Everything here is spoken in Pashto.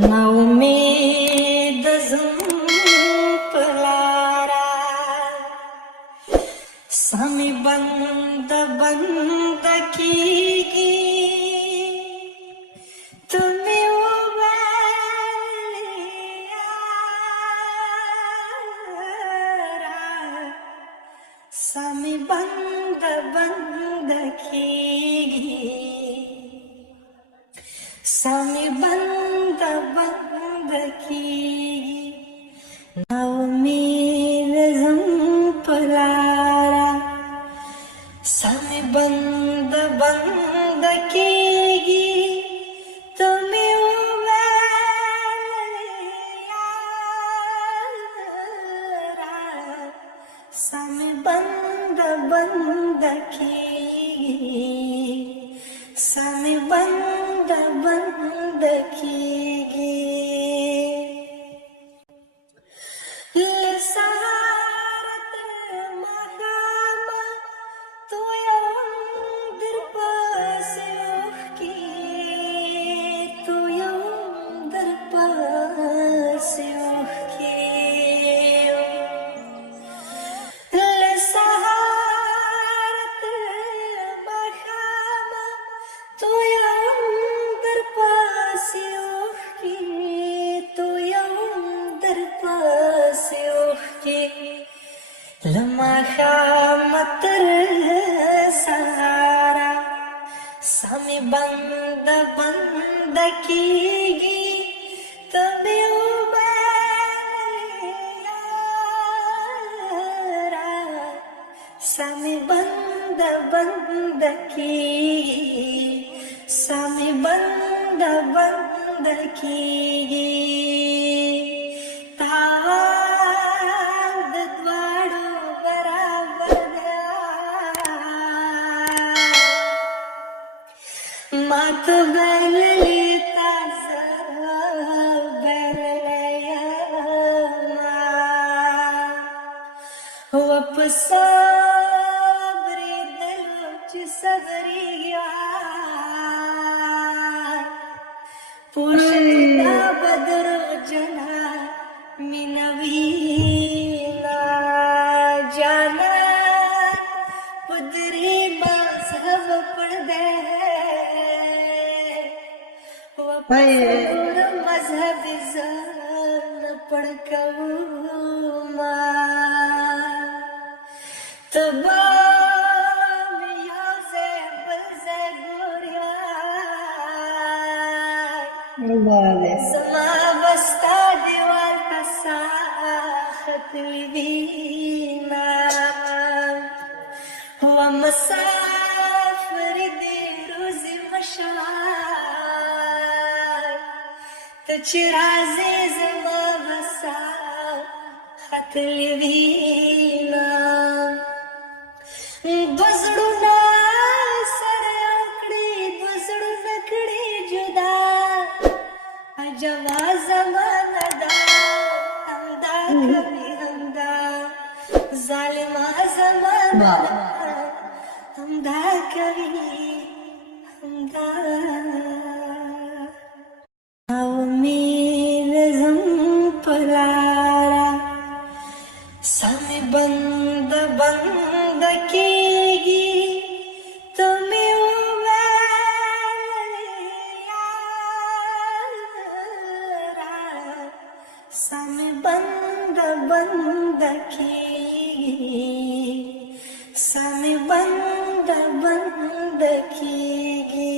ناامید زم پلارا سمی بند بند کیږي تمه وویارا سمی بند بند کیږي سمی بند بند کیږي ناامید زم پلارا سمی بند بند کیږي تمه وویارا سمی بند بند کیږي سمی بند بند کیږي لسهار تر ماښامه تویم در پسې اوښکې تویم در پسې اوښکې لسهار تر ماښامه تویم در پسې اوښکې تویم در پسې اوښکې له ماښامه تر سهاره سمې بند بند کیږي ته مې وبایلې یاره سمې بند بند کیږي سمې بند بند کیږي تاوان د دواړو برابر دی ما ته بایللې تا زه بایللی یمه په صبرېدلو چې صبرېږي پوښتنه به دروغجنه مینه وینا جانان په درې مذهب پړ دی مذهب ځان پړ کوما ته به مې یو ځای بل ځای ګورې زما به ستا دیوال ته ساه ختلې وینه و مسافر دې روزي مشال ته چې راځې زما به ساه ختلې وینه دوه زړونه سره یو کړي دوه زړونه کړي جدا عجبه زمانه ده همدا کوي همدا ظالمه زمانه ده همدا کوي همدا ناامید زم پلارا سمې بند بند کیږي ته مې وویلې یاره سمې بند بند کیږي سمې بند بند کیږي